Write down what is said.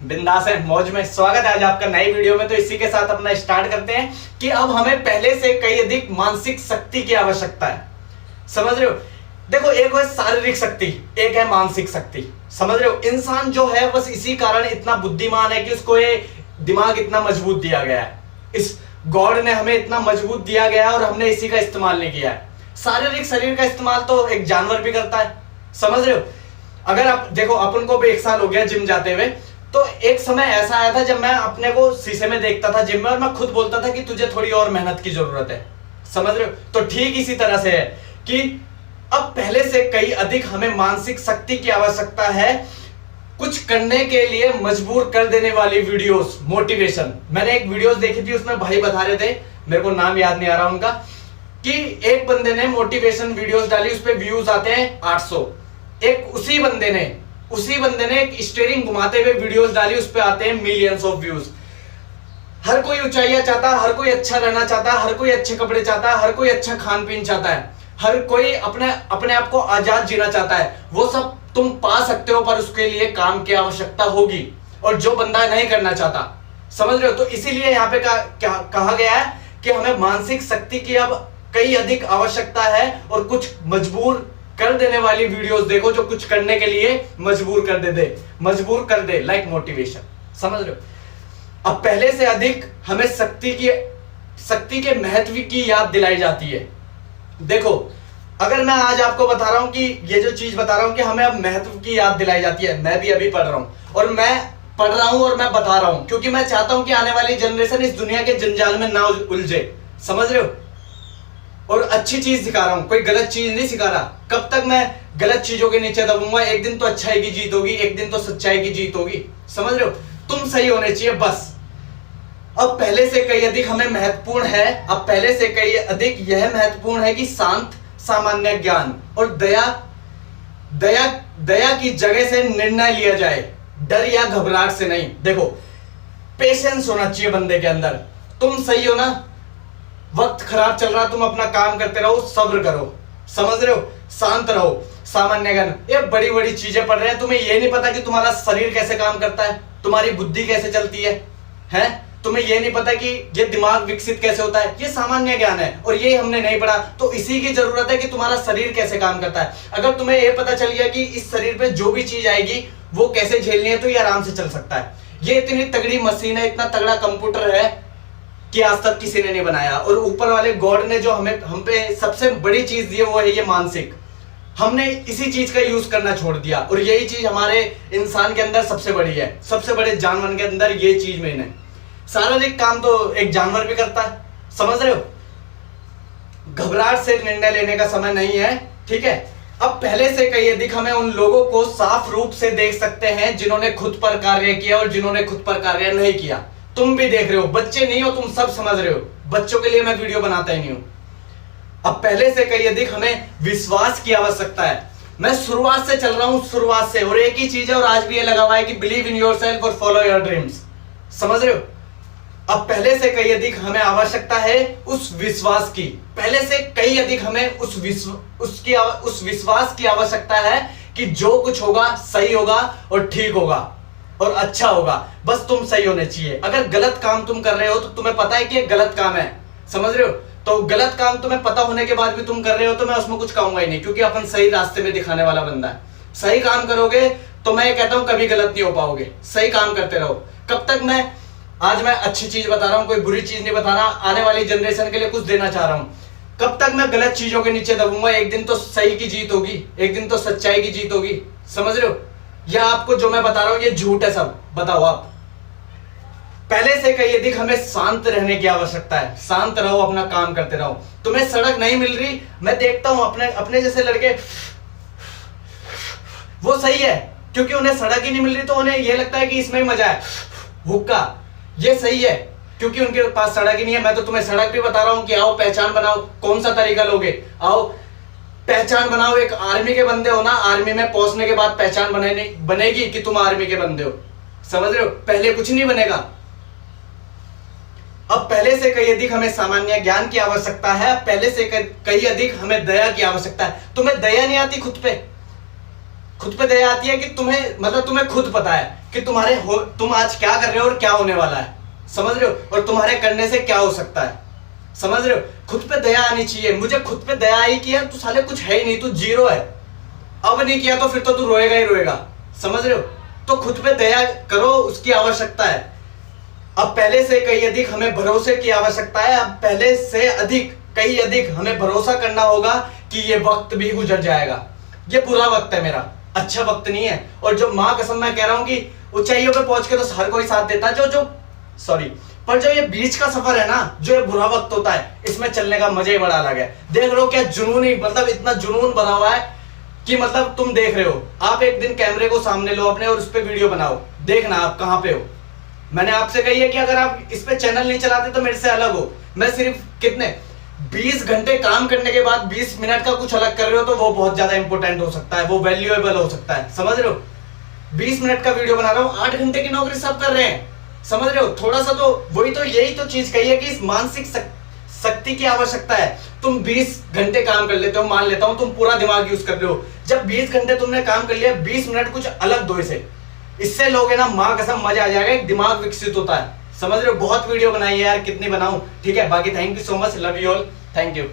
बिंदास है, मौज में। स्वागत है आज आपका नई वीडियो में। तो इसी के साथ अपना स्टार्ट करते हैं कि अब हमें पहले से कई अधिक मानसिक शक्ति की आवश्यकता है। समझ रहे हो? देखो, एक है शारीरिक शक्ति, एक है मानसिक शक्ति। समझ रहे हो? इंसान जो है बस इसी कारण इतना बुद्धिमान है कि उसको ये दिमाग इतना मजबूत दिया गया है। इस गॉड ने हमें इतना मजबूत दिया गया है और हमने इसी का इस्तेमाल नहीं किया है। शारीरिक शरीर का इस्तेमाल तो एक जानवर भी करता है। समझ रहे हो? अगर आप देखो, अपन को भी 1 साल हो गया जिम जाते हुए, तो एक समय ऐसा आया था जब मैं अपने को शीशे में देखता था जिम में और मैं खुद बोलता था कि तुझे थोड़ी और मेहनत की जरूरत है। समझ रहे हो? तो ठीक इसी तरह से है कि अब पहले से कई अधिक हमें मानसिक शक्ति की आवश्यकता है। कुछ करने के लिए मजबूर कर देने वाली वीडियोस, मोटिवेशन। मैंने एक वीडियोस देखी थी, उसमें भाई बता रहे थे, मेरे को नाम याद नहीं आ रहा उनका, कि एक बंदे ने मोटिवेशन वीडियोस डाली, उस पे व्यूज आते हैं 800। एक उसी बंदे ने एक स्टीयरिंग घुमाते हुए वीडियोस डाली, उस पे आते हैं मिलियंस ऑफ व्यूज। हर कोई ऊंचाइयां चाहता है, हर कोई अच्छा रहना चाहता है, हर कोई अच्छे कपड़े चाहता है, हर कोई अच्छा खान पीन चाहता है, हर कोई अपने आप को आजाद जीना चाहता है। वो सब तुम पा सकते हो, पर उसके लिए काम की आवश्यकता होगी, और जो बंदा नहीं करना चाहता। समझ रहे हो? तो इसीलिए यहाँ पे कहा गया है कि हमें मानसिक शक्ति की अब कई अधिक आवश्यकता है, और कुछ मजबूर कर देने वाली वीडियोस देखो जो कुछ करने के लिए मजबूर कर दे, लाइक मोटिवेशन। समझ रहे हो? अब पहले से अधिक हमें शक्ति के महत्व की याद दिलाई जाती है। देखो, अगर मैं आज आपको बता रहा हूं कि ये जो चीज बता रहा हूं कि हमें अब महत्व की याद दिलाई जाती है, मैं भी अभी पढ़ रहा हूं और मैं बता रहा हूं क्योंकि मैं चाहता हूं कि आने वाली जनरेशन इस दुनिया के जंजाल में ना उलझे। समझ रहे हो? और अच्छी चीज सिखा रहा हूं, कोई गलत चीज नहीं सिखा रहा। कब तक मैं गलत चीजों के नीचे दबूंगा? एक दिन तो अच्छाई की जीत होगी, एक दिन तो सच्चाई की जीत होगी। समझ रहे हो? तुम सही होने चाहिए बस। अब पहले से कई अधिक हमें महत्वपूर्ण है, अब पहले से कई अधिक यह महत्वपूर्ण है कि शांत सामान्य ज्ञान और दया की जगह से निर्णय लिया जाए, डर या घबराहट से नहीं। देखो, पेशेंस होना चाहिए बंदे के अंदर। तुम सही हो ना, वक्त खराब चल रहा, तुम अपना काम करते रहो, सब्र करो। समझ रहे हो? शांत रहो, सामान्य ज्ञान। ये बड़ी बड़ी चीजें पढ़ रहे हैं, तुम्हें ये नहीं पता कि तुम्हारा शरीर कैसे काम करता है, तुम्हारी बुद्धि कैसे चलती है? तुम्हें ये नहीं पता कि ये दिमाग विकसित कैसे होता है? ये सामान्य ज्ञान है और ये हमने नहीं पढ़ा। तो इसी की जरूरत है कि तुम्हारा शरीर कैसे काम करता है। अगर तुम्हें ये पता चल गया कि इस शरीर पे जो भी चीज आएगी वो कैसे झेलनी है, तो ये आराम से चल सकता है। ये इतनी तगड़ी मशीन है, इतना तगड़ा कंप्यूटर है कि आज तक किसी ने नहीं बनाया। और ऊपर वाले गॉड ने जो हम पे सबसे बड़ी चीज दी है वो है ये मानसिक। हमने इसी चीज का यूज करना छोड़ दिया, और यही चीज हमारे इंसान के अंदर सबसे बड़ी है। सबसे बड़े जानवर के अंदर ये चीज मेन है। शारीरिक काम तो एक जानवर भी करता है। समझ रहे हो? घबराहट से निर्णय लेने का समय नहीं है। ठीक है? अब पहले से कई अधिक हमें उन लोगों को साफ रूप से देख सकते हैं जिन्होंने खुद पर कार्य किया और जिन्होंने खुद पर कार्य नहीं किया। तुम भी देख रहे हो, बच्चे नहीं हो, तुम सब समझ रहे हो। बच्चों के लिए मैं वीडियो बनाता ही नहीं हूं। अब पहले से कई अधिक हमें विश्वास की आवश्यकता है। मैं शुरुआत से चल रहा हूं, शुरुआत से, और एक ही चीज है और आज भी ये लगा हुआ है कि बिलीव इन योरसेल्फ और फॉलो योर ड्रीम्स। समझ रहे हो? अब पहले से कई अधिक हमें आवश्यकता है उस विश्वास की। पहले से कई अधिक हमें उस विश्वास की आवश्यकता है कि जो कुछ होगा सही होगा और ठीक होगा और अच्छा होगा। बस तुम सही होने चाहिए। अगर गलत काम तुम कर रहे हो तो तुम्हें पता है कि ये गलत काम है। समझ रहे हो? तो गलत काम तुम्हें पता होने के बाद भी तुम कर रहे हो तो मैं उसमें कुछ कहूंगा ही नहीं, क्योंकि अपन सही रास्ते में दिखाने वाला बंदा है। सही काम करोगे तो मैं कहता हूं कभी गलत नहीं हो पाओगे। सही काम करते रहो। कब तक आज मैं अच्छी चीज बता रहा हूं, कोई बुरी चीज नहीं बता रहा, आने वाली जनरेशन के लिए कुछ देना चाह रहा हूं। कब तक मैं गलत चीजों के नीचे दबूंगा? एक दिन तो सही की जीत होगी, एक दिन तो सच्चाई की जीत होगी। समझ रहे हो? या आपको जो मैं बता रहा हूं ये झूठ है सब? बताओ आप। पहले से कई अधिक हमें शांत रहने की आवश्यकता है। शांत रहो, अपना काम करते रहो। तुम्हें सड़क नहीं मिल रही, मैं देखता हूं अपने जैसे लड़के, वो सही है क्योंकि उन्हें सड़क ही नहीं मिल रही, तो उन्हें यह लगता है कि इसमें ही मजा है, हुक्का। ये सही है क्योंकि उनके पास सड़क ही नहीं है। मैं तो तुम्हें सड़क भी बता रहा हूं कि आओ पहचान बनाओ। कौन सा तरीका लोगे? आओ पहचान बनाओ। एक आर्मी के बंदे हो ना, आर्मी में पहुंचने के बाद पहचान बनेगी कि तुम आर्मी के बंदे हो। समझ रहे हो? पहले कुछ नहीं बनेगा। अब पहले से कई अधिक हमें सामान्य ज्ञान की आवश्यकता है। पहले से कई अधिक हमें दया की आवश्यकता है। तुम्हें दया नहीं आती खुद पे दया आती है कि तुम्हें खुद पता है कि तुम आज क्या कर रहे हो और क्या होने वाला है, समझ रहे हो, और तुम्हारे करने से क्या हो सकता है, समझ रहे हो। खुद पे दया आनी चाहिए। मुझे खुद पे दया आई कि यार तू साले कुछ है ही नहीं, तू जीरो है। अब नहीं किया तो फिर तो तू रोएगा ही रोएगा, समझ रहे हो। तो खुद पे दया करो, उसकी आवश्यकता है। अब पहले से कहीं अधिक हमें भरोसे की आवश्यकता है। अब पहले से अधिक कहीं अधिक हमें भरोसा करना होगा कि ये वक्त भी गुजर जाएगा। ये बुरा वक्त है मेरा, अच्छा वक्त नहीं है। और जो मां कसम मैं कह रहा हूं कि ऊंचाइयों पे पहुंच के तो हर कोई साथ देता है, पर जो ये बीच का सफर है ना, जो ये बुरा वक्त होता है, इसमें चलने का मजा ही बड़ा अलग है। देख रहे हो क्या जुनून ही, मतलब इतना जुनून बना हुआ है कि मतलब तुम देख रहे हो, आप एक दिन कैमरे को सामने लो अपने और उस पर वीडियो बनाओ, देखना आप कहां पे हो। मैंने आपसे कही है कि अगर आप इस पे चैनल नहीं चलाते तो मेरे से अलग हो। मैं सिर्फ कितने 20 घंटे काम करने के बाद 20 मिनट का कुछ अलग कर रहे हो तो वो बहुत ज्यादा इंपॉर्टेंट हो सकता है, वो वैल्यूएबल हो सकता है, समझ रहे हो। 20 मिनट का वीडियो बना रहा हूं, 8 घंटे की नौकरी सब कर रहे हैं, समझ रहे हो। थोड़ा सा तो वही तो, यही तो चीज कही है कि इस मानसिक शक्ति की आवश्यकता है। तुम 20 घंटे काम कर लेते हो, मान लेता हूं तुम पूरा दिमाग यूज कर रहे हो। जब 20 घंटे तुमने काम कर लिया, 20 मिनट कुछ अलग दो इसे, इससे लोगे ना, मां कसम मजा आ जाएगा, एक दिमाग विकसित होता है, समझ रहे हो। बहुत वीडियो बनाई है यार, कितनी बनाऊं, ठीक है। बाकी thank you so much, love you all, thank you.